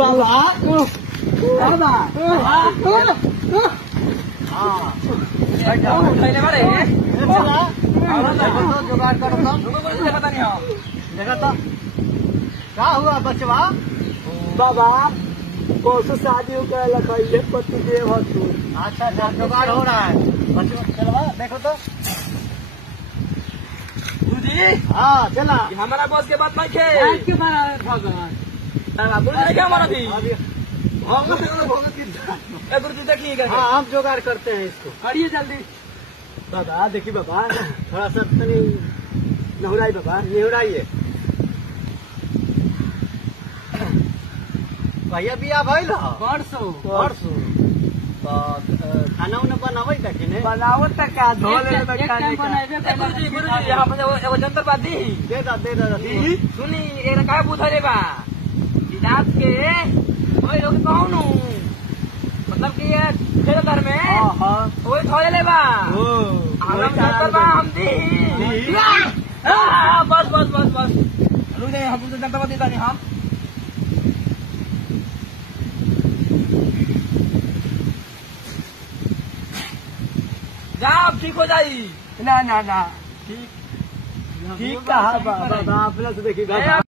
बाबा बाबा जुगाड़ करो देखा तो क्या हुआ बचवा बाबा परसों शादी हो गया लखाइले पति देव हतू। अच्छा जुगाड़ हो रहा है बचवा चलवा देखो तो जी। हाँ चला हमारा बॉस के बात नहीं खे क्यों बना भगवान गुरुजी क्या हमारा भी भगवान गुरुजी देखिए। हाँ हम जुगाड़ करते हैं इसको करिए जल्दी बाबा देखिए बाबा थोड़ा सा तनी नहुराई बाबा निहुराइए भैया बिया भइल परसों तो खाना उना बनावे कि नहीं बनावो त का धोले गुरुजी यहाँ पर एगो जंतर बात दी दे सुनी एक का बुधरे बा रात के ओए लोग कौन मतलब कि ये खेल घर में वही थोड़े ले बा हम दी बस रुक जाइए हम जनता बात देता नहीं हम जाओ ठीक हो जाई ना ठीक कहा बाबा आप लोग देखिए